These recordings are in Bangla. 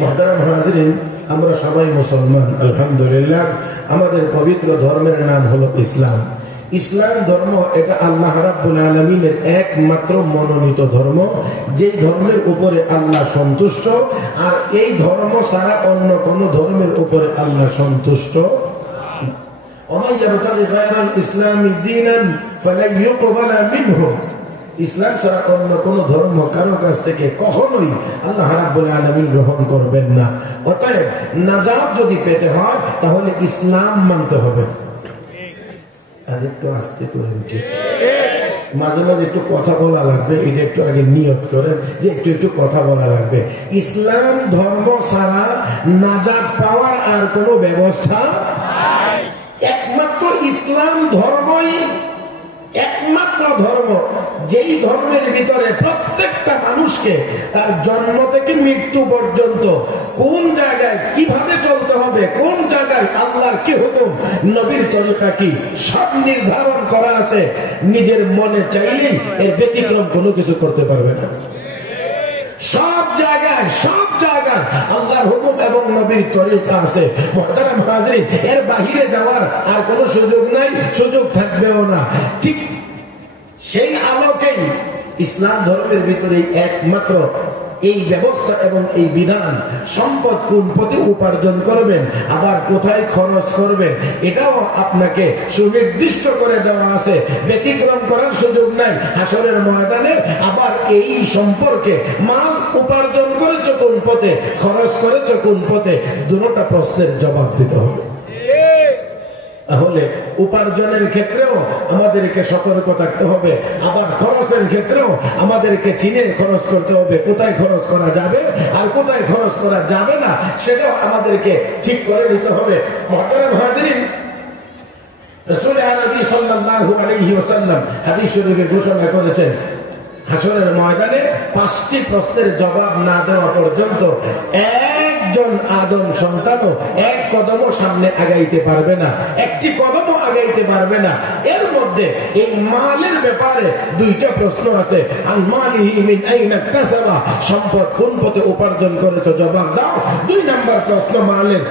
মুহতারাম হাজিরিন, আমরা সবাই মুসলমান আলহামদুলিল্লাহ। আমাদের পবিত্র ধর্মের নাম হলো ইসলাম। ইসলাম ধর্ম এটা আল্লাহ রাব্বুল আলামিনের একমাত্র মনোনীত ধর্ম, যেই ধর্মের উপরে আল্লাহ সন্তুষ্ট। আর এই ধর্ম ছাড়া অন্য কোন ধর্মের উপরে আল্লাহ সন্তুষ্ট। ইসলাম ছাড়া অন্য কোন ধর্ম কারো কাছ থেকে কখনোই আল্লাহ রাব্বুল আলামিন গ্রহণ করবেন না। অতএব নাজাত যদি পেতে হয় তাহলে ইসলাম মানতে হবে। আর একটু আস্তে করে উঠে মাঝে মাঝে একটু কথা বলা লাগবে, এটা একটু আগে নিয়ত করেন যে একটু একটু কথা বলা লাগবে। ইসলাম ধর্ম ছাড়া নাজাত পাওয়ার আর কোনো ব্যবস্থা, একমাত্র ইসলাম ধর্মই একমাত্র ধর্ম, যেই ধর্মের ভিতরে প্রত্যেকটা মানুষকে তার জন্ম থেকে মৃত্যু পর্যন্ত কোন জায়গায় কিভাবে চলতে হবে, কোন জায়গায় আল্লাহর কি হুকুম, নবীর তরিকা কি, সব নির্ধারণ করা আছে। নিজের মনে চাইলেই এর ব্যতিক্রম কোনো কিছু করতে পারবে না। সব জায়গায় আল্লাহর হুকুম এবং নবীর তরিকা আছে। মুহতারাম হাজিরিন, এর বাহিরে যাওয়ার আর কোনো সুযোগ নাই, সুযোগ থাকবেও না। ঠিক সেই আলোকেই ইসলাম ধর্মের ভিতরে একমাত্র এই ব্যবস্থা এবং এই বিধান, সম্পদ কোন পথে উপার্জন করবেন আবার কোথায় খরচ করবেন এটাও আপনাকে সুনির্দিষ্ট করে দেওয়া আছে, ব্যতিক্রম করার সুযোগ নাই। হাসরের ময়দানে আবার এই সম্পর্কে মাল উপার্জন করেছ কোন পথে, খরচ করেছ কোন পথে, দুটোটা প্রশ্নের জবাব দিতে হবে। তাহলে উপার্জনের ক্ষেত্রেও আমাদেরকে সতর্ক থাকতে হবে, আবার খরচের ক্ষেত্রেও আমাদেরকে চিনে খরচ করতে হবে। কোথায় খরচ করা যাবে আর কোথায় খরচ করা যাবে না সেটাও আমাদেরকে ঠিক করে নিতে হবে। মুহতারাম হাজিরিন, রাসূল আরবি সাল্লাল্লাহু আলাইহি ওয়াসাল্লাম হাদিস শরীফে ঘোষণা করেছেন, হাসরের ময়দানে 5টি প্রশ্নের জবাব না দেওয়া পর্যন্ত একজন আদম সন্তানও এক কদমও সামনে আগাইতে পারবে না, একটি কদমও আগাইতে পারবে না। এর মধ্যে এই মালের ব্যাপারে 2টা প্রশ্ন আছে। আন মালিহি মিন আইনা ইকতাসাবা, সম্পদ কোন পথে উপার্জন করেছো জবাব দাও। 2 নম্বর প্রশ্ন মালের,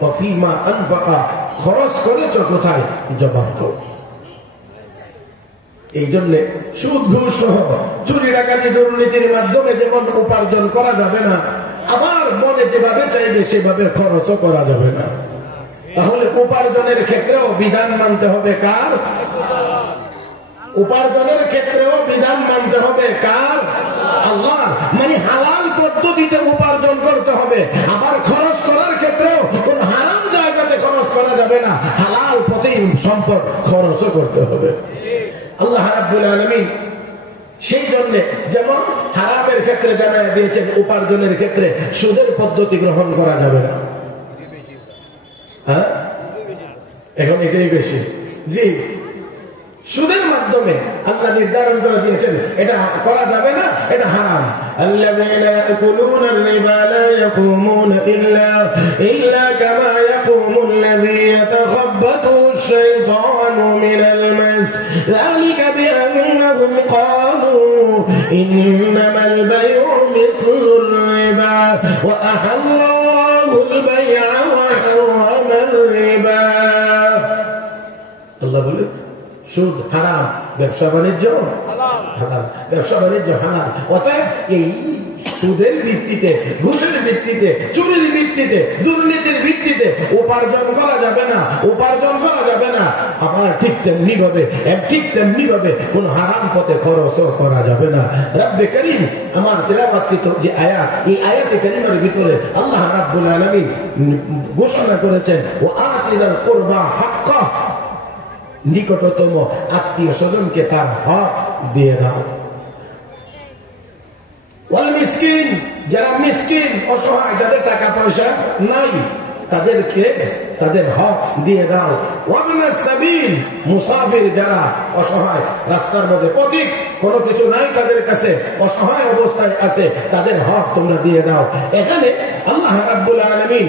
ওয়া ফিমা আনফাকা, খরচ করেছো কোথায় জবাব দাও। এই জন্য সুদ ঘুষ সহ চুরি ডাকাতি দুর্নীতির মাধ্যমে যেমন উপার্জন করা যাবে না, আবার মনে যেভাবে চাইবে সেভাবে খরচও করা যাবে না। তাহলে উপার্জনের ক্ষেত্রেও বিধান মানতে হবে কার? উপার্জনের ক্ষেত্রেও বিধান মানতে হবে কার? আল্লাহ। মানে হালাল পদ্ধতিতে উপার্জন করতে হবে, আবার খরচ করার ক্ষেত্রেও কোন হারাম জায়গাতে খরচ করা যাবে না, হালাল পথেই সম্পদ খরচও করতে হবে। আল্লাহ রাব্বুল আলামিন সেই জন্য যেমন হারামের ক্ষেত্রে জানায় দিয়েছেন, উপার্জনের ক্ষেত্রে সুদের পদ্ধতি গ্রহণ করা যাবে না। হ্যাঁ, এখন এটাই বেশি। জি, সুদের মাধ্যমে আল্লাহ নির্ধারণ করে দিয়েছেন এটা করা যাবে না, এটা হারাম। আল্লাযীনা ইয়াকুলুনা আর-রিবা লা ইয়াকুমুনা ইল্লা কামা ইয়াকুমুল্লাযী ইয়াতাখাব্বাতুহু আশ-শাইতানু মিনাল মাস, যালিকা বিআন্নাহুম ক্বালু ইন্নামাল বায়'ু মিছলুর রিবা ওয়া আহাল্লাল্লাহুল বাই'a ওয়া হারামার রিবা। আল্লাহ বলে সুদ হারাম, ব্যবসা বাণিজ্য হারাম, ব্যবসা বাণিজ্য হারাম। অতএব এই সুদের ভিত্তিতে, ঘুষের ভিত্তিতে, চুরির ভিত্তিতে, দুর্নীতির ভিত্তিতে উপার্জন করা যাবে না, উপার্জন করা যাবে না। আবার ঠিক তেমনি ভাবে কোন হারাম পথে খরচও করা যাবে না। রব্বে করিম আমার তিলাওয়াতকৃত যে আয়াত, এই আয়াতে কারিমার ভিতরে আল্লাহ রাব্বুল আলামিন ঘোষণা করেছেন, ওয়া আতিযাল কুরবা হাক্কা, নিকটতম আত্মীয় স্বজনকে তার হক দিয়ে দাও। ওয়াল মিসকিন, যারা মিসকিন অসহায়, যাদের টাকা পয়সা নাই, তাদেরকে তাদের হক দিয়ে দাও। ওয়াবিনাস সাবিল, মুসাফির যারা অসহায়, রাস্তার মধ্যে পথিক, কোনো কিছু নাই তাদের কাছে, অসহায় অবস্থায় আছে, তাদের হক তোমরা দিয়ে দাও। এখানে আল্লাহ রাব্বুল আলামিন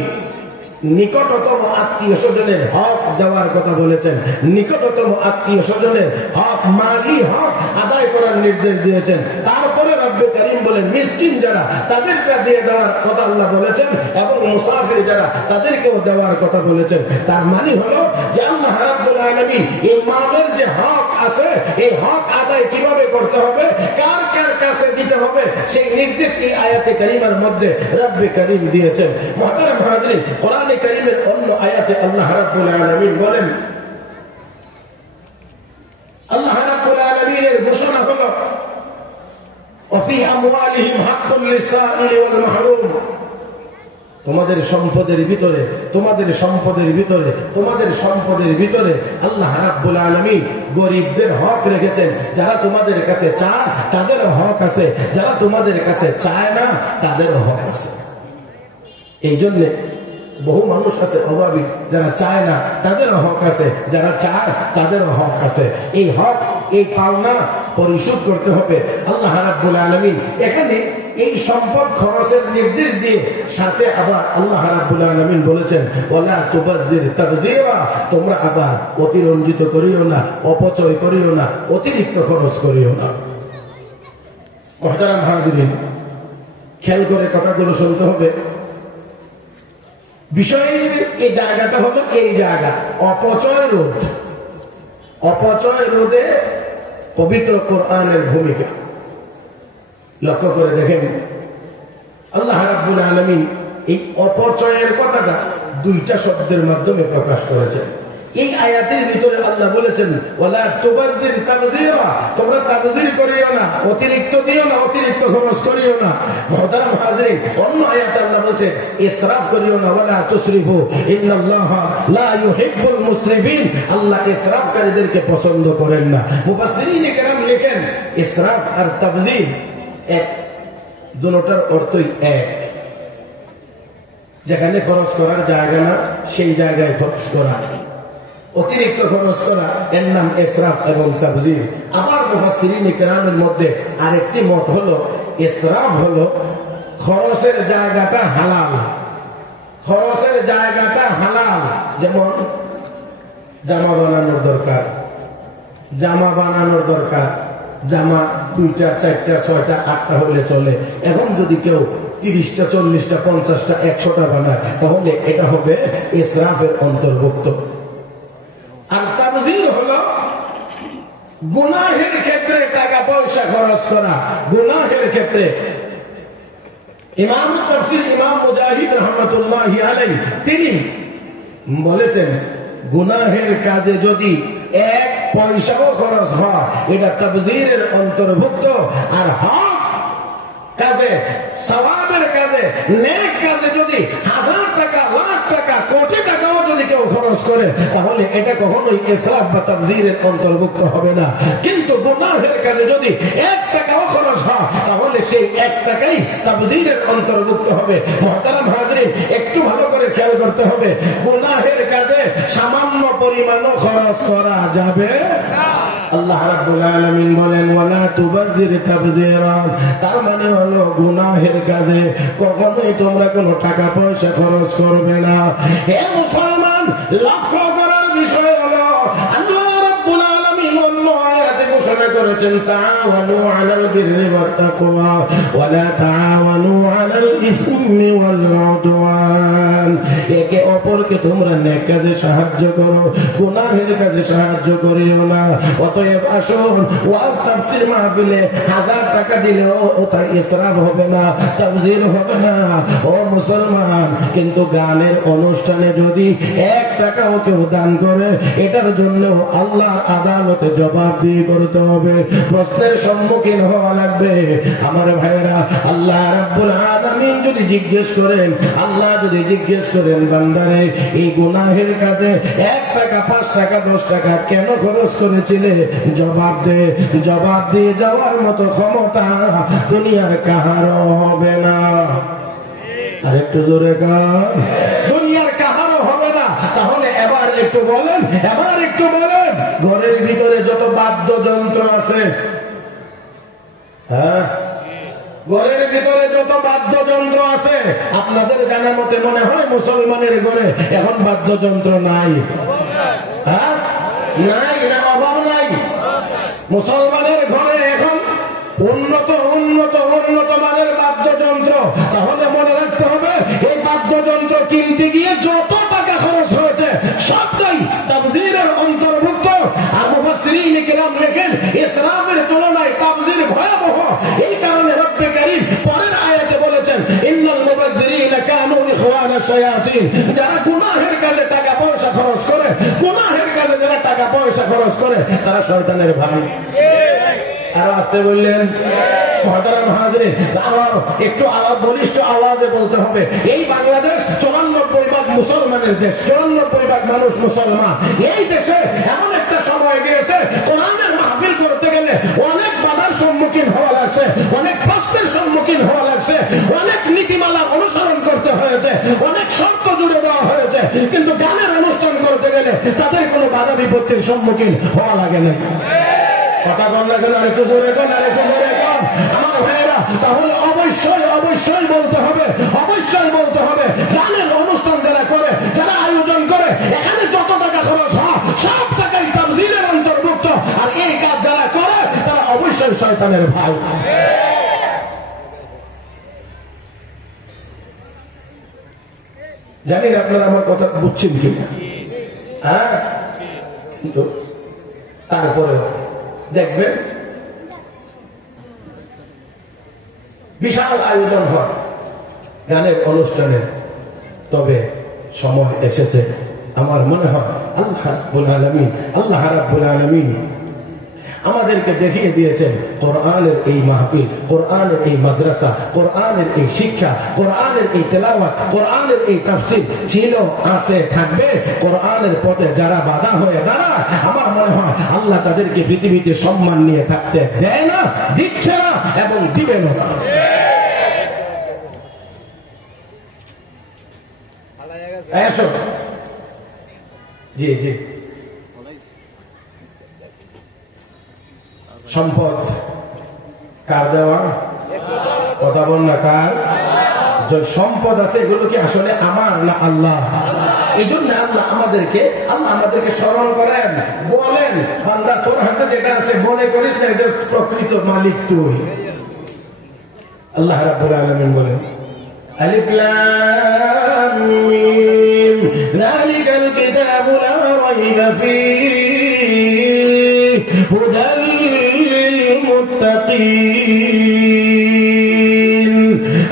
নিকটতম আত্মীয় স্বজনের হক দেওয়ার কথা বলেছেন, নিকটতম আত্মীয় স্বজনের হক, মালি হক আদায় করার নির্দেশ দিয়েছেন। তারপরে রব্বে কারীম বলেন মিসকিন যারা তাদেরটা দিয়ে দেওয়ার কথা আল্লাহ বলেছেন এবং মুসাফির যারা তাদেরকেও দেওয়ার কথা বলেছেন। তার মানে হলো যে আল্লাহ রাব্বুল আলামিন এই মালের যে হক আছে এই হক আদায় কিভাবে করতে হবে, কার কার কাছে দিতে হবে, সেই নির্দেশ এই আয়াতে কারিমার মধ্যে রব্বে কারীম দিয়েছেন। মুহতারাম হাজরিন, কোরআনে কারীমের অন্য আয়াতে আল্লাহ রাব্বুল আলামিন বলেন, আল্লাহ রাব্বুল আলামিনের ঘোষণা হলো ওয়াফি আমওয়ালিহিম হাক্কুল লিসাইলি ওয়াল মাহরুম। তোমাদের সম্পদের ভিতরে আল্লাহ রাব্বুল আলামিন গরিবদের হক রেখেছেন। যারা তোমাদের কাছে চায় তাদের হক আছে, যারা তোমাদের কাছে চায় না তাদের হক আছে। এই জন্য বহু মানুষ আছে অভাবী, যারা চায় না তাদেরও হক আছে, যারা চায় তাদেরও হক আছে। এই হক, এই পাওনা পরিশোধ করতে হবে। আল্লাহ রাব্বুল আলামিন এখানে এই সম্পদ খরচের নির্দেশ দিয়ে সাথে আবার আল্লাহ রাব্বুল আলামিন বলেছেন ওয়ালা তুবাজ্জির তাবযীরা, তোমরা আবার অতিরঞ্জিত করিও না, অপচয় করিও না, অতিরিক্ত খরচ করিও না। মুহতারাম হাজিরিন, খেয়াল করে কথাগুলো শুনতে হবে। বিষয়ের এই জায়গাটা হলো এই জায়গা অপচয় রোধ। অপচয় রোধে পবিত্র কোরআনের ভূমিকা লক্ষ্য করে দেখেন। আল্লাহ রাব্বুল আলামিন এই অপচয়ের কথাটা দুইটা শব্দের মাধ্যমে প্রকাশ করেছেন। এই আয়াতের ভিতরে আল্লাহ বলেছেন ওয়ালা তুবাজ্জির তাবযীরা, তোমরা তাবযীর করিও না, অতিরিক্ত দিও না, অতিরিক্ত খরচ করিও না। মুহতারাম হাজিরিন, অন্য আয়াতে আল্লাহ বলেছেন ইসরাফ করিও না, ওয়ালা তুসরিফু ইন্নাল্লাহা লা ইউহিব্বুল মুসরিফিন, আল্লাহ ইসরাফকারীদেরকে পছন্দ করেন না। মুফাসসিরিন কেরাম লিখেন ইসরাফ আর তাবযীর এক, দুটোটার অর্থই এক। যেখানে খরচ করার জায়গা না সেই জায়গায় খরচ করা, অতিরিক্ত খরচ করা, এর নাম ইসরাফ এবং তাবযীর। আবার মুফাসসিরিন কেরামের মধ্যে আরেকটি মত হলো ইসরাফ হলো খরচের জায়গাটা হালাল, খরচের জায়গাটা হালাল। যেমন জামা বানানোর দরকার, জামা 2টা 4টা 6টা 8টা হলে চলে। এখন যদি কেউ 30টা 40টা 50টা 100টা বানায় তাহলে এটা হবে ইসরাফের অন্তর্ভুক্ত। আর তাবযীর হলো গুনাহের ক্ষেত্রে টাকা পয়সা খরচ করা, গুনাহের ক্ষেত্রে। ইমাম তাফসীর ইমাম মুজাহিদ রাহমাতুল্লাহি আলাইহি তিনি বলেছেন গুনাহের কাজে যদি 1 পয়সাও খরচ হয় এটা তাবযীরের অন্তর্ভুক্ত। আর হক কাজে, সওয়াবের কাজে, নেক কাজে যদি 1000 টাকা, লাখ টাকা, কোটি টাকাও যদি কেউ খরচ করে তাহলে এটা কখনোই ইসরাফ বা তাবযীরের অন্তর্ভুক্ত হবে না। কিন্তু গুনাহের কাজে যদি 1 টাকাও খরচ হয় তাহলে সেই 1 টাকাই তাবযীরের অন্তর্ভুক্ত হবে। মুহতারাম হাজিরিন, একটু ভালো করে খেয়াল করতে হবে, গুনাহের কাজে সামান্য পরিমাণও খরচ করা যাবে না। আল্লাহ রাব্বুল আলামিন বলেন ওয়ালা তুবাজ্জির তাবযীরা, তার মানে হলো গুনাহের কাজে কখনোই তোমরা কোনো টাকা পয়সা খরচ করবে না। হে মুসলমান, লক্ষ্য করার বিষয় হলো আল্লাহ রাব্বুল আলামিন অন্য আয়াতে ঘোষণা করেছেন তাআওয়ানু আলাল বিররি ওয়াত তাকওয়া ওয়া লা তাআওয়ানু আলাল ইসমি ওয়াল উদওয়ান, একে অপরকে তোমরা নেক কাজে সাহায্য করো, গুনাহের কাজে সাহায্য করিও না। অতএব আসুন ওয়াজ তাফসীর মাহফিলে 1000 টাকা দিলেও ওটা ইসরাফ হবে না, তাবযীর হবে না। ও মুসলমান, কিন্তু গানের অনুষ্ঠানে যদি 1 টাকাও কেউ দান করে এটার জন্য আল্লাহর আদালতে জবাবদিহি করতে হবে, প্রশ্নের সম্মুখীন হওয়া লাগবে। আমার ভাইরা, আল্লাহ রাব্বুল আলামিন যদি জিজ্ঞেস করেন, আল্লাহ যদি জিজ্ঞেস করেন বান্দারে এই গুনাহের কাজে 1 টাকা 5 টাকা 10 টাকা কেন খরচ করেছিলে, জবাব দে। জবাব দিয়ে যাওয়ার মতো ক্ষমতা দুনিয়ার কাহারও হবে না। আর একটু জোরে গান, দুনিয়ার কাহারও হবে না। তাহলে এবার একটু বলেন, ঘরের ভিতরে যত বাদ্যযন্ত্র আছে, হ্যাঁ, ঘরের ভিতরে যত বাদ্যযন্ত্র আছে, আপনাদের জানা মতে মনে হয় মুসলমানের ঘরে এখন বাদ্যযন্ত্র নাই? হ্যাঁ, নাই না, অভাব নাই। মুসলমানের ঘরে এখন উন্নত কিনতে গিয়ে যত টাকা খরচ হয়েছে সবটাই তাবযীরের অন্তর্ভুক্ত। আর মুফাসসিরিন কিরাম লেখেন ইসরাফের তুলনায় তাবযীর ভয়াবহ। এই কারণে রব্বে কারীম পরের আয়াতে বলেছেন ইন্নাল মুবাযযিরিনা কানু ইখওয়ানা শায়াতিন, যারা গুনাহের কাজে টাকা পয়সা খরচ করে, গুনাহের কাজে যারা টাকা পয়সা খরচ করে তারা শয়তানের ভাই। আরো আসতে বললেন মহতারাম হাজরিন, একটু বলিষ্ঠ আওয়াজে বলতে হবে, এই বাংলাদেশ 94% মুসলমানের দেশ, 94% মানুষ মুসলমান। এই দেশে এমন একটা সময় গিয়েছে কোরআনের মাহফিল করতে গেলে অনেক বাধার সম্মুখীন হওয়া লাগছে, অনেক প্রশ্নের সম্মুখীন হওয়া লাগছে, অনেক নীতিমালা অনুসরণ করতে হয়েছে, অনেক শর্ত জুড়ে দেওয়া হয়েছে, কিন্তু গানের অনুষ্ঠান করতে গেলে তাদের কোনো বাধা বিপত্তির সম্মুখীন হওয়া লাগে না। কথা বল না কেন? আরেকটু জোরে কর, আরেকটু জোরে কর আমার ভাইয়েরা। তাহলে অবশ্যই অবশ্যই বলতে হবে, অবশ্যই বলতে হবে, গানের অনুষ্ঠান যারা করে, যারা আয়োজন করে, এখানে যত টাকা খরচ হয় সব টাকাই তাবযীরের অন্তর্ভুক্ত। আর এই কাজ যারা করে তারা অবশ্যই শয়তানের ভাই। জানি না আপনারা আমার কথা বুঝছেন কিনা, হ্যাঁ? কিন্তু তারপরে দেখবেন বিশাল আয়োজন হয় গানের অনুষ্ঠানের, তবে সময় এসেছে আমার মনে হয় আল্লাহ রাব্বুল আলামিন আমাদেরকে দেখিয়ে দিয়েছেন কোরআনের এই মাহফিল, কোরআনের এই মাদ্রাসা, কোরআনের এই শিক্ষা, কোরআনের এই তেলাওয়াত, কোরআনের এই তাফসীর ছিল, আছে, থাকবে। কোরআনের পথে যারা বাধা হয়ে দাঁড়ায়, আমার মনে হয় আল্লাহ তাদেরকে পৃথিবীতে সম্মান নিয়ে থাকতে দেয় না, দিচ্ছে না এবং দিবেন না। জি জি, সম্পদ কার দেওয়া? কথা বল না, কার? যে সম্পদ আছে এগুলো কি আসলে আমার না আল্লাহ? এই জন্য আল্লাহ আমাদেরকে স্মরণ করেন, বলেন বান্দা তোর হাতে যেটা আছে মনে করিস না এটার প্রকৃত মালিক তুই। আল্লাহ রাব্বুল আলামিন বলেন আলিফ লাম মিম যালিকাল কিতাবু লা রাইবা ফীহি হুদাল للمتقين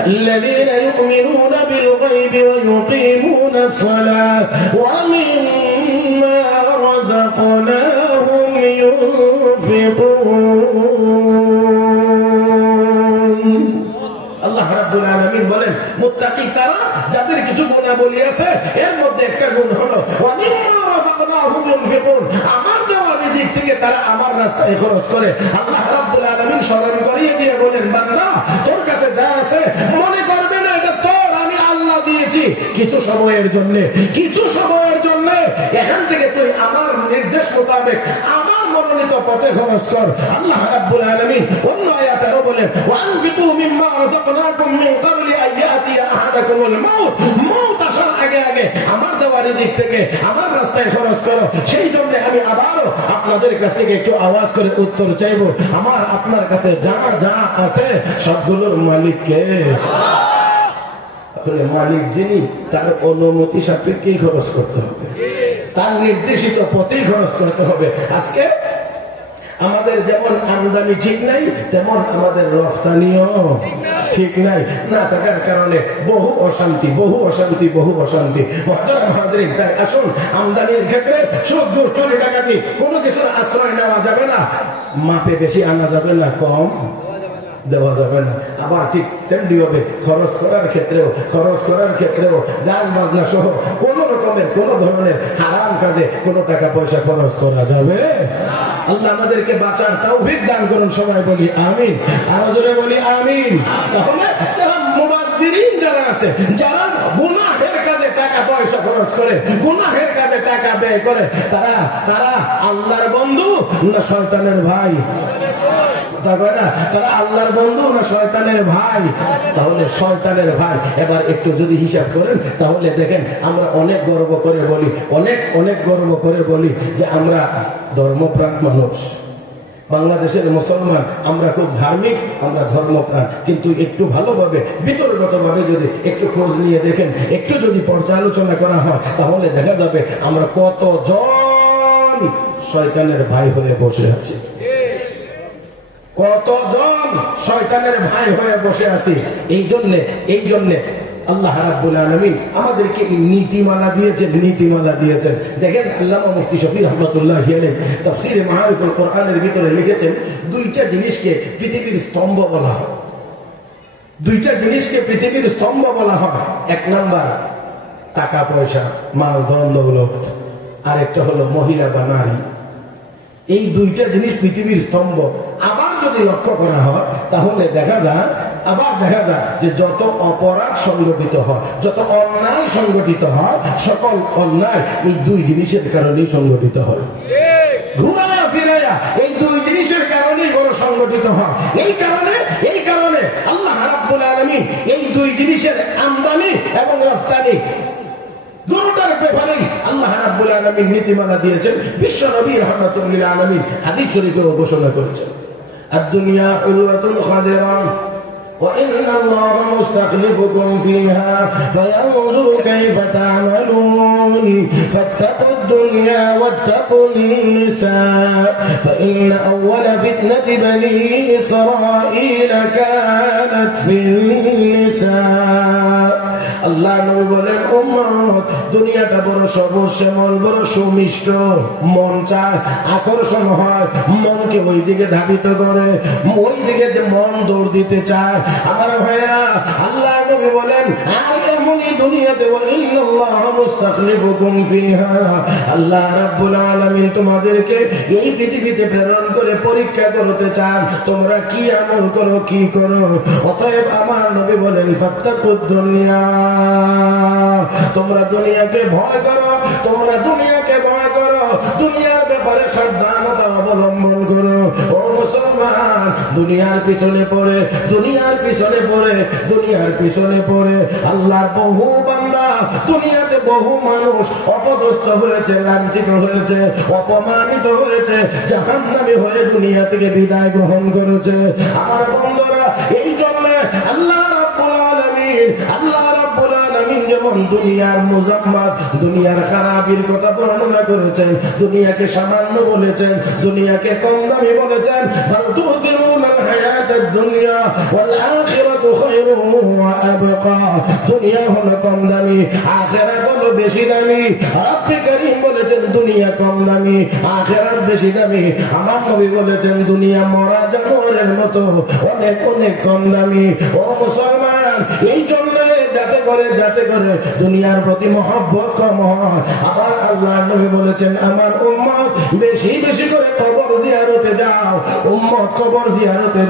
الذين يؤمنون بالغيب ويقيمون الصلاة ومما رزقناهم ينفقون। আল্লাহ রাব্বুল আলামিন বলেন মুত্তাকি তারা যাদের কিছু গুণাবলী আছে, এর মধ্যে একটা গুণ হলো ওয়ামিম্মা রাযাকনাহুম ইউনফিকুন, আমার দেওয়া রিজিক থেকে তারা আমার রাস্তায় খরচ করে। আল্লাহ রাব্বুল আলামিন স্মরণ করিয়ে দিয়ে বলেন বান্দা তোর কাছে যা আছে মনে করবে না এটা তোর, আমি আল্লাহ দিয়েছি কিছু সময়ের জন্য, কিছু সময়ের জন্য এখান থেকে তুই আমার নির্দেশ মোতাবেক আমার মনোনীত পথে খরচ কর। আল্লাহ রাব্বুল আলামিন অন্য আয়াতে আরো বলেন ওয়ানফিকু মিম্মা রাযাকনাকুম মিন ক্বাবলি আন ইয়াতিয়া আহাদাকুমুল মাউত, মউত আসার আগে আগে আমার দেওয়া রিজিক থেকে আমার রাস্তায় খরচ করো। সেই জন্য আমি আবারও আপনাদের কাছ থেকে একটু আওয়াজ করে উত্তর চাইবো, আমার আপনার কাছে যা যা আছে সবগুলোর মালিক কে? মালিক যিনি, তার অনুমতি সাপেক্ষেই খরচ করতে হবে, তার নির্দেশিত পথেই খরচ করতে হবে। আজকে আমাদের যেমন আমদানি ঠিক নাই, তেমন আমাদের রফতানিও ঠিক নাই। না থাকার কারণে বহু অশান্তি, বহু অশান্তি, বহু অশান্তি। মুহতারাম হাজরিন, তাই আসুন আমদানির ক্ষেত্রে সুদ, ঘুষ, ডাকাতি কোনো কিছুর আশ্রয় নেওয়া যাবে না। মাপে বেশি আনা যাবে না, কম দেওয়া যাবে না। আবার ঠিক তেমনি হবে খরচ করার ক্ষেত্রেও গান বাজনা সহ কোন রকমের কোন ধরনের হারাম কাজে কোনো টাকা পয়সা খরচ করা যাবে। আল্লাহ আমাদেরকে বাঁচার তৌফিক দান করুন, সবাই বলি আমিন, আরো জোরে বলি আমিন। তাহলে যারা মুবাজ্জিরিন যারা আছে, যারা গুনাহের কাজে টাকা পয়সা খরচ করে, গুনাহের কাজে টাকা ব্যয় করে, তারা আল্লাহর বন্ধু না শয়তানের ভাই? তারা আল্লাহর বন্ধু না শয়তানের ভাই? তাহলে শয়তানের ভাই। এবার একটু যদি হিসাব করেন তাহলে দেখেন আমরা অনেক গর্ব করে বলি, অনেক গর্ব করে বলি যে আমরা ধর্মপ্রাণ মানুষ, বাংলাদেশের মুসলমান আমরা খুব ধার্মিক, আমরা ধর্মপ্রাণ, কিন্তু একটু ভালোভাবে বিতর্কগতভাবে যদি একটু খোঁজ নিয়ে দেখেন, একটু যদি পর্যালোচনা করা হয়, তাহলে দেখা যাবে আমরা কতজন শয়তানের ভাই হয়ে বসে আছি, কতজন শয়তানের ভাই হয়ে বসে আছি। এই জন্যে আল্লাহ রাব্বুল আলামিন আমাদেরকে নীতিমালা দিয়েছেন। দেখেন আল্লামা মুফতি শফি রহমাতুল্লাহি আলাইহি তাফসীরে মাআরিফুল কোরআনের ভিতরে লিখেছেন, দুইটা জিনিসকে পৃথিবীর স্তম্ভ বলা হয়। এক নাম্বার টাকা পয়সা, মাল ধন দৌলত, আর একটা হলো মহিলা বা নারী। এই দুইটা জিনিস পৃথিবীর স্তম্ভ। আবার যদি লক্ষ্য করা হয় তাহলে দেখা যায় যে যত অপরাধ সংগঠিত হয়, যত অন্যায় সংগঠিত হয়, সকল অন্যায় এই দুই জিনিসের কারণেই সংগঠিত হয়। ঘুরা ফিরাইয়া এই দুই জিনিসের কারণেই বড় সংগঠিত হয়। এই কারণে আল্লাহ রাব্বুল আলামিন এই দুই জিনিসের আমদানি এবং রফতানি দুটোর ব্যাপারেই আল্লাহ রাব্বুল আলামিন নীতিমালা দিয়েছেন। বিশ্ব নবী রাহমাতুল লিল আলামিন হাদিস শরীফে ঘোষণা করেছেন, আদ-দুনিয়া উলওয়াতুন খাদিরান وإن الله مستخلفكم فيها فينظر كيف تعملون فاتقوا الدنيا واتقوا النساء فإن أول فتنة بني إسرائيل كانت في النساء। আল্লাহ নবী বলেন, উম্মত, দুনিয়াটা বড় সবুজ শ্যামল, বড় সুমিষ্ট, মন চায়, আকর্ষণ হয়, মনকে ওই দিকে ধাবিত করে, ওই দিকে যে মন দৌড় দিতে চায়। আমার ভাইয়া, আল্লাহ নবী বলেন, আর এমনই দুনিয়াতে ওয়াইন্নাল্লাহা মুস্তাখলিফুকুম ফিহা, আল্লাহ রাব্বুল আলামিন তোমাদেরকে এই পৃথিবীতে প্রেরণ করে পরীক্ষা করতে চান, তোমরা কি আমল করো, কি করো। অতএব আমার নবী বলেন, ফাত্তাকুদ দুনিয়া, তোমরা দুনিয়াকে ভয় করো, দুনিয়ার ব্যাপারে সাবধানতা অবলম্বন করো। ও মুসলমান, দুনিয়ার পিছনে পড়ে আল্লাহর বহু বান্দা, দুনিয়াতে বহু মানুষ অপদস্থ হয়েছে, লাঞ্ছিত হয়েছে, অপমানিত হয়েছে, জাহান্নামী হয়ে দুনিয়া থেকে বিদায় গ্রহণ করেছে। আমার বন্ধুরা, এই জন্য আল্লাহ রাব্বুল আলামিন যেমন দুনিয়ার মুজাম্মাত, দুনিয়ার খারাপির কথা বর্ণনা করেছেন, দুনিয়াকে সামান্য বলেছেন, দুনিয়াকে কম দামি বলেছেন। বাল তুযিরুনাল হায়াতাদ দুনিয়া ওয়াল আখিরাতু খায়রুন ওয়া আবকা। দুনিয়া হলো কম দামি, আখিরাত হলো বেশি দামি। রব্বে কারীম বলেছেন দুনিয়া কম দামি, আখিরাত বেশি দামি। আমার নবী বলেছেন দুনিয়া মরা জানোয়ারের মতো অনেক অনেক কম দামি। ও মুসলমান, এই জন্য যাতে করে দুনিয়ার প্রতি মহব্বত কম হয়। আবার আল্লাহ নবী বলেছেন, আমার উম্মত বেশি বেশি করে কবর জিয়ারতে যাও, কবর জিয়ারতে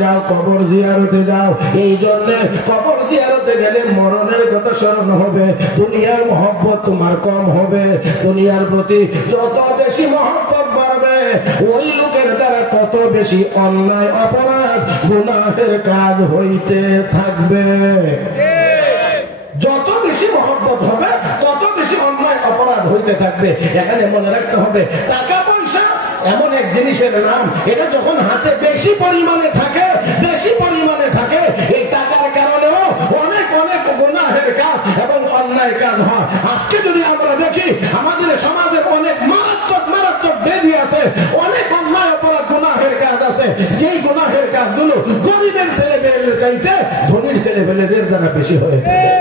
যাও। এই জন্য কবর জিয়ারতে গেলে মরণের কথা স্মরণ হবে, দুনিয়ার মহব্বত তোমার কম হবে। দুনিয়ার প্রতি যত বেশি মহব্বত বাড়বে, ওই লোকের দ্বারা তত বেশি অন্যায়, অপরাধ, গুনাহের কাজ হইতে থাকবে। যত বেশি মহব্বত হবে, তত বেশি অন্যায় অপরাধ হইতে থাকবে। এখানে মনে রাখতে হবে, টাকা পয়সা এমন এক জিনিসের নাম, এটা যখন হাতে বেশি পরিমাণে থাকে, এই টাকার কারণেও অনেক অনেক গুনাহের কাজ এবং অন্যায় কাজ হয়। আজকে যদি আমরা দেখি, আমাদের সমাজের অনেক মারাত্মক ব্যাধি আছে, অনেক অন্যায় অপরাধ গুনাহের কাজ আছে, যেই গুনাহের কাজগুলো গরিবের ছেলেমেয়েদের চাইতে ধনীর ছেলেমেয়েদের দ্বারা বেশি হয়ে থাকে।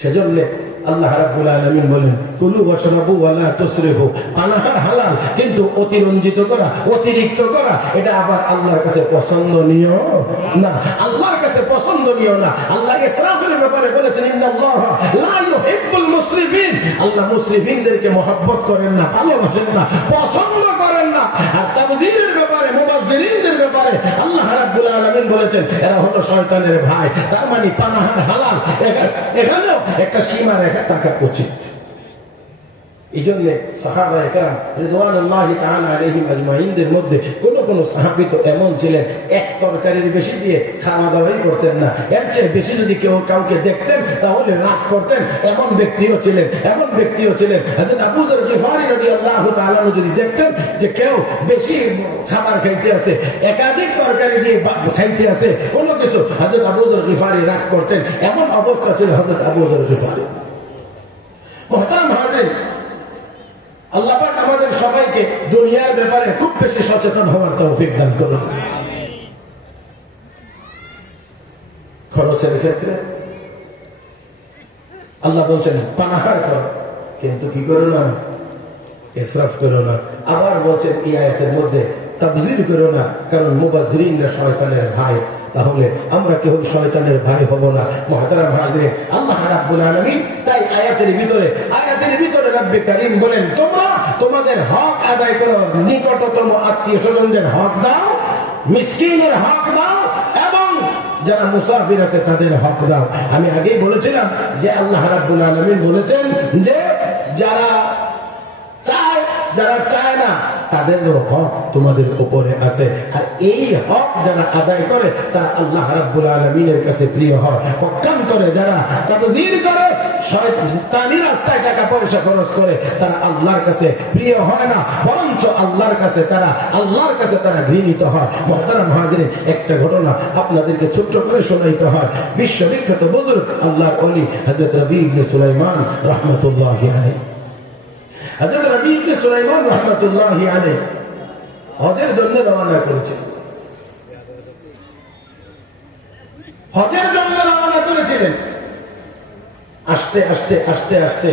সেজন্য আল্লাহ রাব্বুল আলামিন বলেন, কুলু ওয়াশরাবু ওয়া লা তুসরিফু। পানাহার হালাল, কিন্তু অতিরঞ্জিত করা, অতিরিক্ত করা, এটা আবার আল্লাহর কাছে পছন্দনীয় না। আল্লাহ ইসরাফের ব্যাপারে বলেছেন, ইন্নাল্লাহা লা ইউহিব্বুল মুসরিফিন। আল্লাহ মুসরিফিনদেরকে মহব্বত করেন না, ভালোবাসেন না, পছন্দ করেন না। আর তাবযীরের ব্যাপারে, মুবাযযিরিনদের ব্যাপারে আল্লাহ রাব্বুল আলামিন বলেছেন, এরা হলো শয়তানের ভাই। তার মানে পানাহার হালাল, এখানেও একটা সীমা রেখা থাকা উচিত। এই জন্য সাহাবায়ে কেরাম রিদওয়ানুল্লাহি তাআলা আলাইহিম আজমাইনদের মধ্যে কোনো কোন সাহাবী তো এমন ছিলেন এক তরকারির বেশি দিয়ে খাওয়া দাওয়াই করতেন না, এর চেয়ে বেশি যদি কেউ কাউকে দেখতেন তাহলে রাগ করতেন, এমন ব্যক্তিও ছিলেন। হযরত আবু যর গিফারী রাদিয়াল্লাহু তাআলা যদি দেখতেন যে কেউ বেশি খাবার খাইতে আছে, একাধিক তরকারি দিয়ে খাইতে আছে কোনো কিছু, হযরত আবু যর গিফারী রাগ করতেন। এমন অবস্থা ছিল হযরত আবু যর গিফারী। মুহতারাম হাজিরিন, আল্লাহ পাক আমাদের সবাইকে দুনিয়ার ব্যাপারে খুব বেশি সচেতন হওয়ার তৌফিক দান করুন। খরচের ক্ষেত্রে আল্লাহ বলছেন পানাহার করো, কিন্তু কি করো না, ইসরাফ করো না। আবার বলছেন এই আয়াতের মধ্যে তাবযির করো না, কারণ মুবাযজিরিনরা শয়তানের ভাই। তাহলে আমরা কেউ শয়তানের ভাই হব না। মুহতারাম হাজিরিন, আল্লাহ রাব্বুল আলামিন তাই আয়াতের ভিতরে রব্বে কারীম বলেন তোমরা তোমাদের হক আদায় করো, নিকটতম আত্মীয় স্বজনদের হক দাও, মিসকিনের হক দাও, এবং যারা মুসাফির আছে তাদের হক দাও। আমি আগেই বলেছিলাম যে আল্লাহ রাব্বুল আলামিন বলেছেন যে যারা চায় না তাদেরও হক তোমাদের উপরে আছে, আর এই হক যারা আদায় করে তারা আল্লাহ রাব্বুল আলামিনের কাছে প্রিয় হয়। পক্ষান্তরে যারা তাবযির করে, শয়তানি রাস্তায় টাকা পয়সা খরচ করে, তারা আল্লাহর কাছে প্রিয় হয় না, বরঞ্চ আল্লাহর কাছে তারা ঘৃণিত হয়। মুহতারাম হাজিরিন, একটা ঘটনা আপনাদেরকে ছোট্ট করে শোনাইতে হয়। বিশ্ববিখ্যাত বুজুর্গ আল্লাহর ওলি হযরত রবি ইবনে সুলাইমান রাহমাতুল্লাহি আলাইহি, হযরত রবি ইবনে সুলাইমান রাহমাতুল্লাহি আলাইহি হজের জন্য রওনা করেছিলেন। আস্তে আস্তে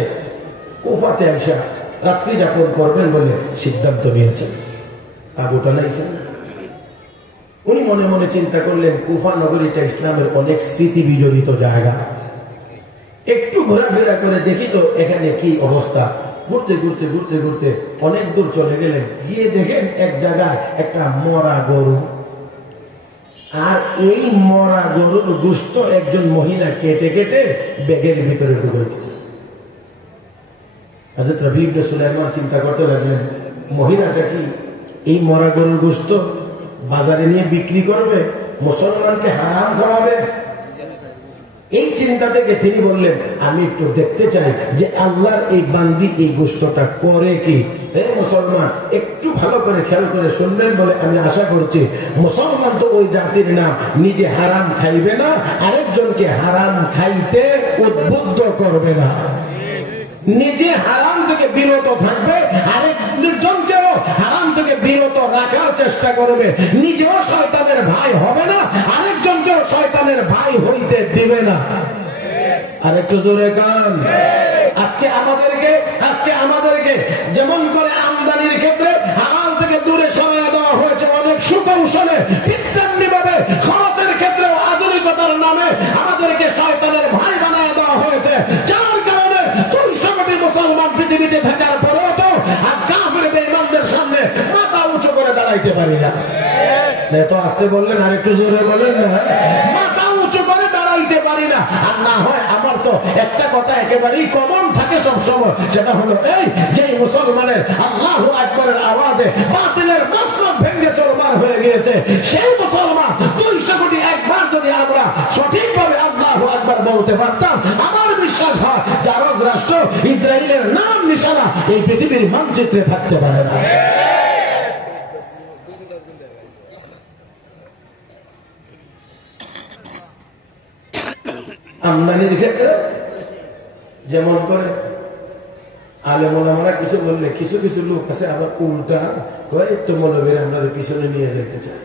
কুফাতে আইসা রাত্রি যাপন করবেন বলে সিদ্ধান্ত নিয়েছেন। তাঁবুটা নাইছেন। উনি মনে মনে চিন্তা করলেন কুফা নগরীটা ইসলামের অনেক স্মৃতি বিজড়িত জায়গা, একটু ঘোরাফেরা করে দেখি তো এখানে কি অবস্থা। ঘুরতে অনেক দূর চলে গেলেন, গিয়ে দেখেন এক জায়গায় একটা মরা গরু, আর এই মরা গরুর গোশত একজন মহিলা কেটে ব্যাগের ভিতরে ঢুকাইতেছে। হযরত রবি ইবনে সুলাইমান চিন্তা করতে লাগলেন মহিলাটা কি এই মরা গরুর গোশত বাজারে নিয়ে বিক্রি করবে, মুসলমানকে হারাম খাওয়াবে। এই চিন্তা থেকে তিনি বললেন আমি একটু দেখতে চাই যে আল্লাহর এই বান্দি এই গোশতটা করে কি। মুসলমান একটু ভালো করে খেয়াল করে শুনবেন বলে আমি আশা করছি। মুসলমান তো ওই জাতির নাম, নিজে হারাম খাইবে না, আরেকজনকে হারাম খাইতে উদ্বুদ্ধ করবে না, নিজে হারাম থেকে বিরত থাকবে, আরেকজনকেও হারাম থেকে বিরত রাখার চেষ্টা করবে, নিজেও শয়তানের ভাই হবে না, আরেকজনকেও শয়তানের ভাই হইতে দিবে না। আরেকটু জোরে কান। আজকে আমাদেরকে যেমন করে আমদানির ক্ষেত্রে হালাল থেকে দূরে সরিয়ে দেওয়া হয়েছে অনেক সুকৌশলে, ঠিক তেমনি ভাবে খরচের ক্ষেত্রেও আধুনিকতার নামে আমাদেরকে শয়তানের ভাই বানায় দেওয়া হয়েছে, যার কারণে 300 কোটি মুসলমান পৃথিবীতে থাকার পরেও তো আজ কাফের বেঈমানদের সামনে মাথা উঁচু করে দাঁড়াইতে পারি না। এত আসতে বললেন, আর একটু জোরে বলেন না। মাথা উঁচু করে দাঁড়াইতে পারি না। আর না হয় আমার তো একটা কথা একেবারেই কমন থাকে সবসময়, সেটা হলো এই যে মুসলমানের আল্লাহু আকবারের আওয়াজে বাতিলের মসনদ ভেঙে চুরমার হয়ে গিয়েছে, সেই মুসলমান 200 কোটি একবার যদি আমরা সঠিকভাবে আল্লাহু আকবার বলতে পারতাম, আমার বিশ্বাস হয় জারদ রাষ্ট্র ইসরায়েলের নাম নিশানা এই পৃথিবীর মানচিত্রে থাকতে পারে না। আমদানির ক্ষেত্রে যেমন করে আলেম ওলামারা কিছু বললে কিছু লোক আছে আবার উল্টা তো মৌলবীরা আমরা পিছনে নিয়ে যেতে চাই।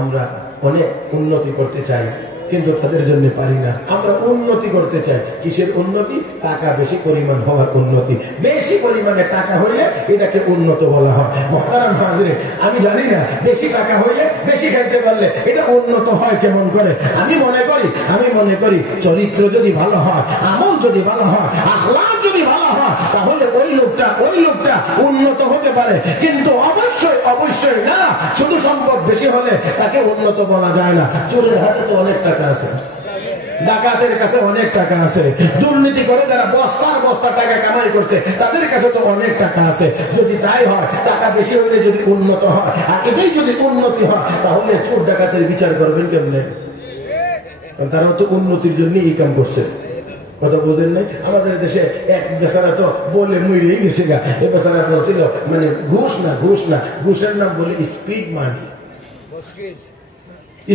আমরা অনেক উন্নতি করতে চাই কিন্তু তাদের জন্য পারি না। আমরা উন্নতি করতে চাই, কিসের উন্নতি? টাকা বেশি পরিমাণ হওয়ার উন্নতি। বেশি পরিমাণে টাকা হইলে এটাকে উন্নত বলা হয়। মুহতারাম হাজিরিন, আমি জানি না বেশি টাকা হইলে বেশি খাইতে পারলে এটা উন্নত হয় কেমন করে। আমি মনে করি চরিত্র যদি ভালো হয়, আমল যদি ভালো হয়, আখলাক যদি ভালো হয়, তাহলে ওই লোকটা উন্নত হতে পারে। কিন্তু অবশ্যই না, শুধু সম্পদ বেশি হলে তাকে উন্নত বলা যায় না। চোরের হাতে তো অনেক টাকা আছে, ডাকাতের কাছে অনেক টাকা আছে, দুর্নীতি করে যারা বস্তার বস্তা টাকা কামাই করছে তাদের কাছে তো অনেক টাকা আছে। যদি তাই হয়, টাকা বেশি হলে যদি উন্নত হয়, আর এটাই যদি উন্নতি হয়, তাহলে চোর ডাকাতের বিচার করবেন কেমনে? তারাও তো উন্নতির জন্য এই কাম করছে। কথা বুঝেন নাই? আমাদের দেশে এক বেচারা তো বলে মরেই গেছে গা। এ বেচারা বলছিল মানে ঘুষ না, ঘুষের নাম বলে স্পিড মানি।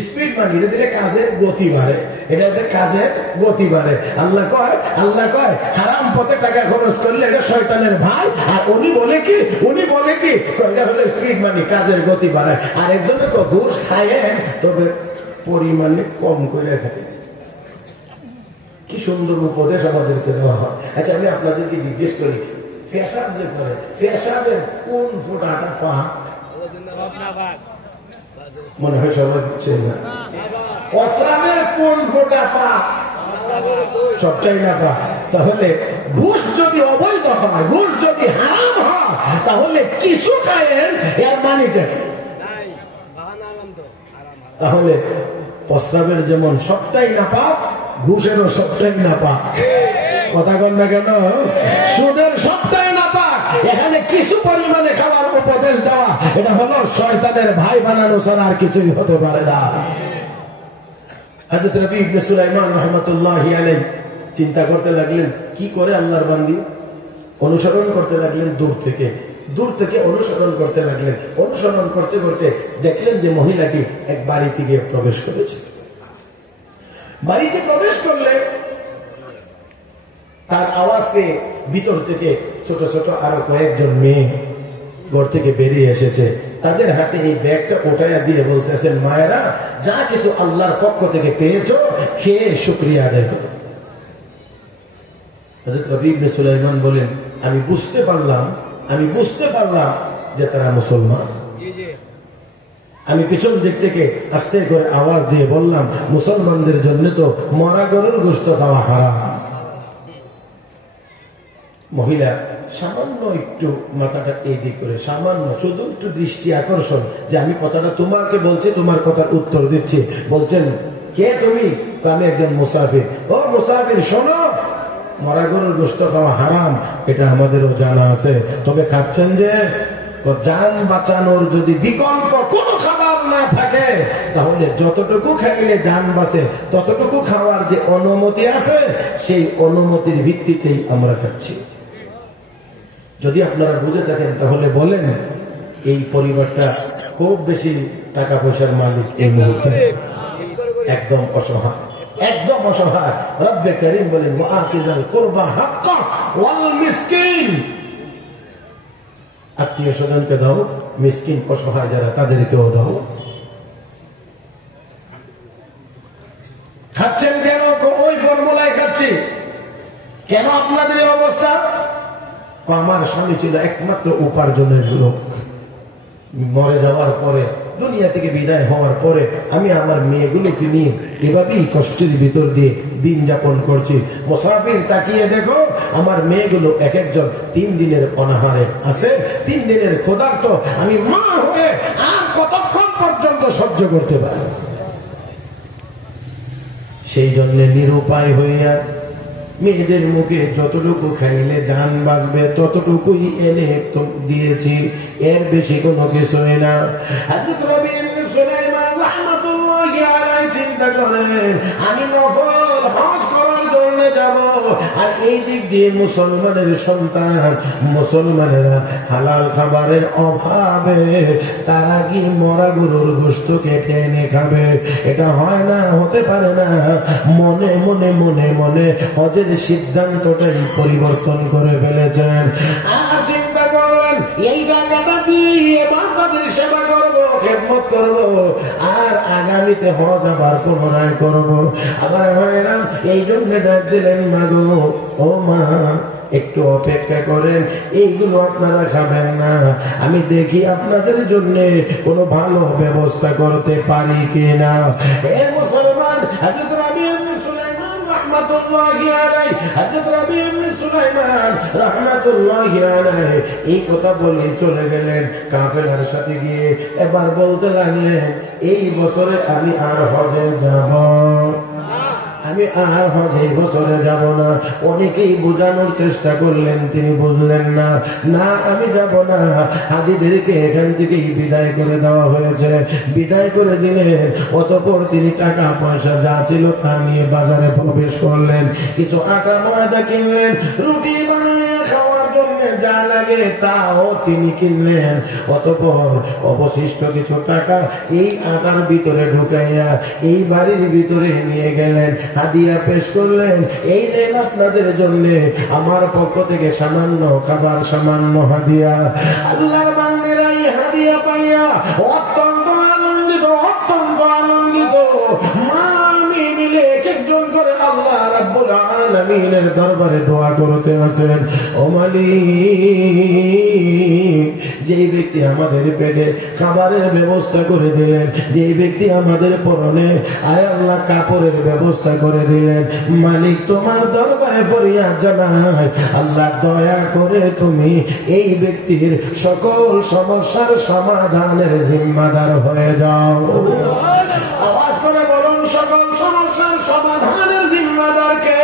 স্পিড মানি এটা দিলে কাজের গতি বাড়ে, এটা কাজের গতি বাড়ে। আল্লাহ কয় হারাম পথে টাকা খরচ করলে এটা শয়তানের ভাই। আর উনি বলে কি এটা হলো স্পিড মানি, কাজের গতি বাড়ায়। আর একজনে তো ঘুষ খায়েন, তবে পরিমাণে কম করে খায়। কি সুন্দর উপদেশ আমাদেরকে দেওয়া হয়। আচ্ছা, আমি আপনাদেরকে জিজ্ঞেস করি, পেশাব যে করে, পেশাবের কোন ফোঁটাটা পাক? মনে হয় সবাই বুঝছেন না। অস্রামের কোন ফোঁটা পাক? সবটাই না পাক। তাহলে ঘুষ যদি অবৈধ হয়, ঘুষ যদি হারাম হয়, তাহলে কিছু খায়েন, এর মানিটা কি? তাহলে প্রস্রাবের যেমন সবটাই না পাক, ঘুষেরও সবটাই না পাক। কথা কন না কেন? সুদের সবটাই না পাক। এখানে কিছু পরিমাণে খাওয়ার উপদেশ দেওয়া, এটা হলো শয়তানের ভাই বানানো ছাড়া আর কিছুই হতে পারে না। হযরত রবি ইবনে সুলাইমান রাহমাতুল্লাহি আলাইহি চিন্তা করতে লাগলেন, কি করে আল্লাহর বান্দী? অনুসরণ করতে লাগলেন দূর থেকে অনুসরণ করতে লাগলেন। অনুসরণ করতে করতে দেখলেন যে মহিলাটি এক বাড়িতে গিয়ে প্রবেশ করেছে। বাড়িতে প্রবেশ করলে তার আওয়াজ পেয়ে ভিতর থেকে ছোট ছোট আরো কয়েকজন মেয়ে ঘর থেকে বেরিয়ে এসেছে। তাদের হাতে এই ব্যাগটা ওঠাইয়া দিয়ে বলতেছেন, মায়েরা, যা কিছু আল্লাহর পক্ষ থেকে পেয়েছো খেয়ে শুকরিয়া আদায় করো। হযরত রবি ইবনে সুলাইমান বলেন, আমি বুঝতে পারলাম যে তারা মুসলমান। আমি পিছন দিক থেকে আস্তে করে আওয়াজ দিয়ে বললাম, মুসলমানদের জন্য তো মরা গরুর গোশত খাওয়া হারাম। মহিলা সামান্য একটু মাথাটা এদিক করে, সামান্য শুধু একটু দৃষ্টি আকর্ষণ, যে আমি কথাটা তোমাকে বলছি, তোমার কথার উত্তর দিচ্ছি। বলছেন, কে তুমি? আমি একজন মুসাফির। ও মুসাফির, শোনো, মরা গরুর গোশত খাওয়া হারাম, এটা আমাদেরও জানা আছে। তবে খাচ্ছেন যে? জান বাঁচানোর যদি বিকল্প কোনো খাবার না থাকে, তাহলে যতটুকু খাইলে জান বাঁচে ততটুকু খাওয়ার যে অনুমতি আছে, সেই অনুমতির ভিত্তিতেই আমরা খাচ্ছি। যদি আপনারা বুঝে থাকেন তাহলে বলেন, এই পরিবারটা খুব বেশি টাকা পয়সার মালিক এই মুহূর্তে? একদম অসহায়, একদম অসহায়। রব্বে কারীম বলেন, ওয়াআতিযাল কুরবা হাক্কা ওয়াল মিসকিন, আত্মীয় স্বজনকে দাও, মিসকিন অসহায় যারা তাদেরকেও দাও। খাচ্ছেন কেন? ওই ফর্মুলায় খাচ্ছি। কেন আপনাদের এই অবস্থা? আমার স্বামী ছিল একমাত্র উপার্জনের লোক। মরে যাওয়ার পরে, দুনিয়া থেকে বিদায় হওয়ার পরে আমি আমার মেয়েগুলোকে নিয়ে এভাবেই কষ্টের ভিতর দিয়ে দিন যাপন করছি। মুসাফির, তাকিয়ে দেখো, আমার মেয়েগুলো এক একজন 3 দিনের অনাহারে আছে, 3 দিনের ক্ষুধার্ত। আমি মা হয়ে আর কতক্ষণ পর্যন্ত সহ্য করতে পারি? সেই জন্য নিরুপায় হইয়া মেয়েদের মুখে যতটুকু খাইলে জান বাঁচবে ততটুকুই এনে তো দিয়েছি, এর বেশি কোনো কিছুই না। হযরত রবি ইবনে সুলাইমান রাহমাতুল্লাহি আলাইহি চিন্তা করেন, আমি নফল হজ করার জন্য যাব, আর এই দিক দিয়ে মুসলমানের সন্তান, মুসলমানেরা হালাল খাবারের অভাবে তারা কি মরা গরুর গোশত কেটে এনে খাবে? এটা হয় না, হতে পারে না। মনে মনে মনে মনে হজের সিদ্ধান্তটাই পরিবর্তন করে ফেলেছেন। আর চিন্তা করবেন, এই জায়গাটা দিয়ে এবার তাদের সেবা করবো, খেদমত করবো, আর আগামীতে হজ আবার পুনরায় করবো। আবার হয়রাম, এই জন্য ডাক দিলেন, মাগো, ও মা, একটু অপেক্ষা করেন, এইগুলো আপনারা খাবেন না, আমি দেখি আপনাদের জন্য কোনো ভালো ব্যবস্থা করতে পারি কিনা। এ মুসলমান, হযরত রবি ইবনে সুলাইমান রাহমাতুল্লাহি আলাইহি, হযরত রবি ইবনে সুলাইমান রাহমাতুল্লাহি আলাইহি এই কথা বলে চলে গেলেন। কাফেলার সাথে গিয়ে এবার বলতে লাগলেন, এই বছরে আমি আর হজে যাব, আমি আর হজে বছরে যাব না। অনেকেই বোঝানোর চেষ্টা করলেন, তিনি বুঝলেন না। না, আমি যাব না। হাজিদেরকে এখান থেকেই বিদায় করে দেওয়া হয়েছে। বিদায় করে দিলেন। অতঃপর তিনি টাকা পয়সা যা ছিল তা নিয়ে বাজারে প্রবেশ করলেন। কিছু আটা ময়দা কিনলেন, রুটি বানিয়ে খাওয়ার জন্য যা লাগে তাও তিনি কিনলেন। অতঃপর অবশিষ্ট কিছু টাকা এই আটার ভিতরে ঢুকাইয়া এই বাড়ির ভিতরে নিয়ে গেলেন, হাদিয়া পেশ করলেন। এই নেন আপনাদের জন্য আমার পক্ষ থেকে সামান্য খাবার, সামান্য হাদিয়া। আল্লাহর বান্দারা এই হাদিয়া পাইয়া অত্যন্ত আনন্দিত, অত্যন্ত আনন্দিত। মা আমি মিলে একজন করে আল্লাহ রাব্বুল আলামিনের দরবারে দোয়া করতে আছেন। ও মালিক, যেই ব্যক্তি আমাদের পেটে খাবারের ব্যবস্থা করে দিলেন, যেই ব্যক্তি আমাদের পরনে আয় আল্লাহ কাপড়ের ব্যবস্থা করে দিলেন, মালিক তোমার দরবারে ফরিয়াদ জানাই, আল্লাহ দয়া করে তুমি এই ব্যক্তির সকল সমস্যার সমাধানের জিম্মাদার হয়ে যাও। আওয়াজ করে বলুন, সকল সমস্যার সমাধানের জিম্মাদার কে?